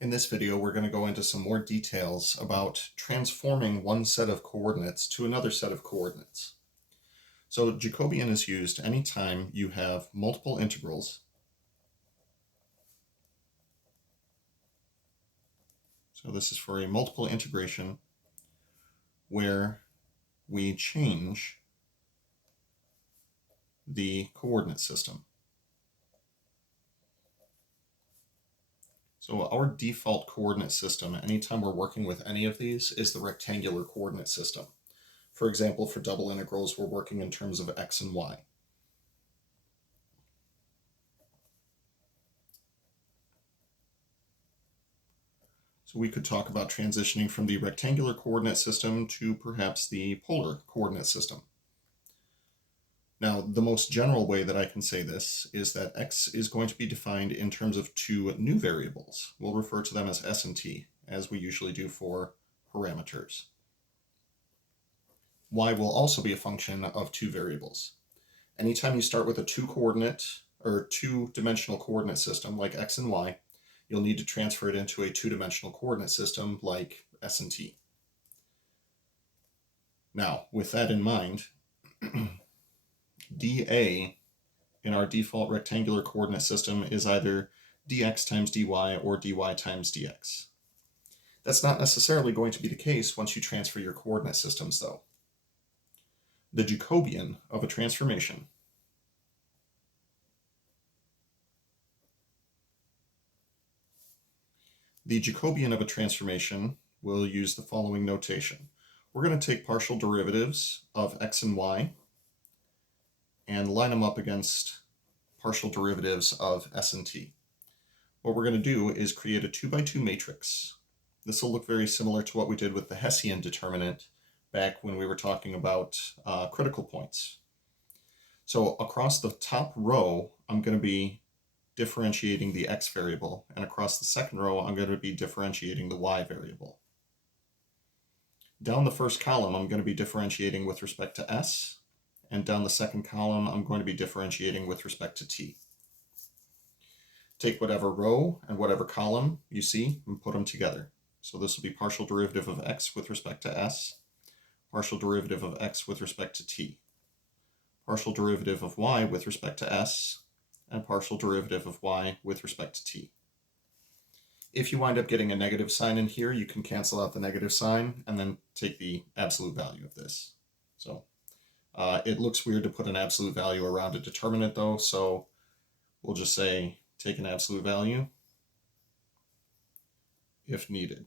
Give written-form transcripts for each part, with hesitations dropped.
In this video, we're going to go into some more details about transforming one set of coordinates to another set of coordinates. So Jacobian is used anytime you have multiple integrals. So this is for a multiple integration where we change the coordinate system. So our default coordinate system, anytime we're working with any of these, is the rectangular coordinate system. For example, for double integrals, we're working in terms of x and y. So we could talk about transitioning from the rectangular coordinate system to perhaps the polar coordinate system. Now, the most general way that I can say this is that x is going to be defined in terms of two new variables. We'll refer to them as s and t, as we usually do for parameters. Y will also be a function of two variables. Anytime you start with a two-dimensional coordinate system like x and y, you'll need to transfer it into a two-dimensional coordinate system like s and t. Now, with that in mind, dA in our default rectangular coordinate system is either dx times dy or dy times dx. That's not necessarily going to be the case once you transfer your coordinate systems, though. The Jacobian of a transformation will use the following notation. We're going to take partial derivatives of x and y and line them up against partial derivatives of s and t. What we're going to do is create a 2x2 matrix. This will look very similar to what we did with the Hessian determinant back when we were talking about critical points. So across the top row, I'm going to be differentiating the x variable, and across the second row, I'm going to be differentiating the y variable. Down the first column, I'm going to be differentiating with respect to s, and down the second column, I'm going to be differentiating with respect to t. Take whatever row and whatever column you see and put them together. So this will be partial derivative of x with respect to s, partial derivative of x with respect to t, partial derivative of y with respect to s, and partial derivative of y with respect to t. If you wind up getting a negative sign in here, you can cancel out the negative sign and then take the absolute value of this. So it looks weird to put an absolute value around a determinant though, so we'll just say take an absolute value if needed.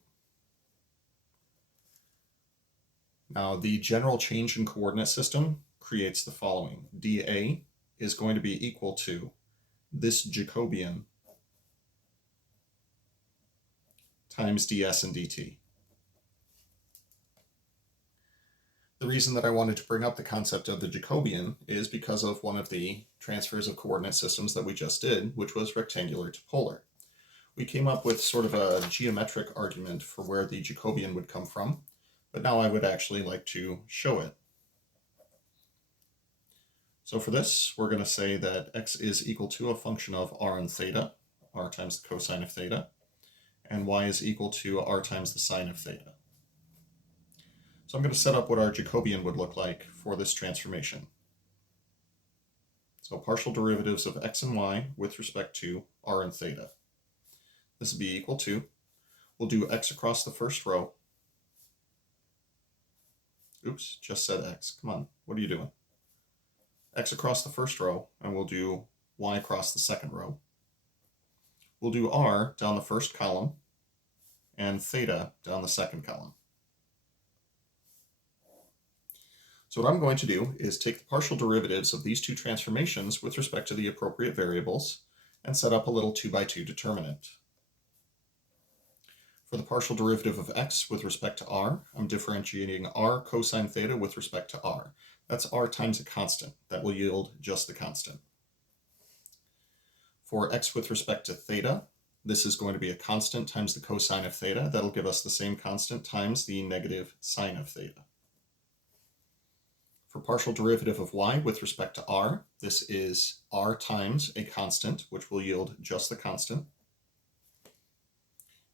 Now the general change in coordinate system creates the following. dA is going to be equal to this Jacobian times ds and dt. The reason that I wanted to bring up the concept of the Jacobian is because of one of the transfers of coordinate systems that we just did, which was rectangular to polar. We came up with sort of a geometric argument for where the Jacobian would come from, but now I would actually like to show it. So for this, we're going to say that x is equal to a function of r and theta, r times the cosine of theta, and y is equal to r times the sine of theta. So I'm going to set up what our Jacobian would look like for this transformation. So partial derivatives of x and y with respect to r and theta. This would be equal to, we'll do x across the first row. Oops, just said x. Come on, what are you doing? X across the first row, and we'll do y across the second row. We'll do r down the first column, and theta down the second column. So what I'm going to do is take the partial derivatives of these two transformations with respect to the appropriate variables and set up a little 2x2 determinant. For the partial derivative of x with respect to r, I'm differentiating r cosine theta with respect to r. That's r times a constant. That will yield just the constant. For x with respect to theta, this is going to be a constant times the cosine of theta. That'll give us the same constant times the negative sine of theta. For partial derivative of y with respect to r, this is r times a constant, which will yield just the constant.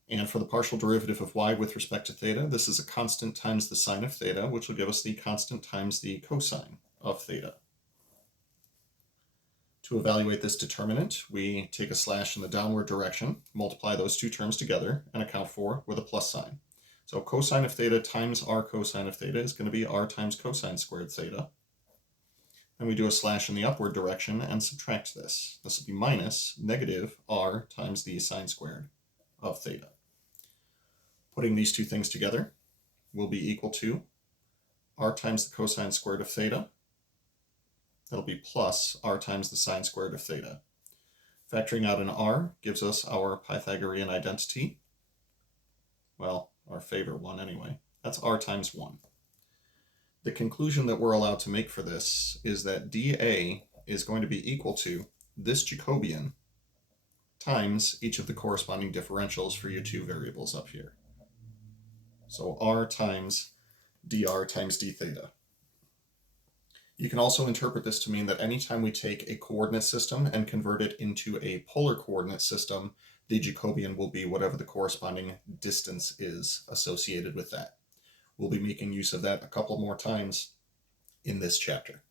And for the partial derivative of y with respect to theta, this is a constant times the sine of theta, which will give us the constant times the cosine of theta. To evaluate this determinant, we take a slash in the downward direction, multiply those two terms together, and account for with a plus sign. So cosine of theta times r cosine of theta is going to be r times cosine squared theta. Then we do a slash in the upward direction and subtract this. This will be minus negative r times the sine squared of theta. Putting these two things together will be equal to r times the cosine squared of theta. That'll be plus r times the sine squared of theta. Factoring out an r gives us our Pythagorean identity. Well, our favorite one anyway. That's r times 1. The conclusion that we're allowed to make for this is that dA is going to be equal to this Jacobian times each of the corresponding differentials for your two variables up here. So r times dr times d theta. You can also interpret this to mean that anytime we take a coordinate system and convert it into a polar coordinate system, the Jacobian will be whatever the corresponding distance is associated with that. We'll be making use of that a couple more times in this chapter.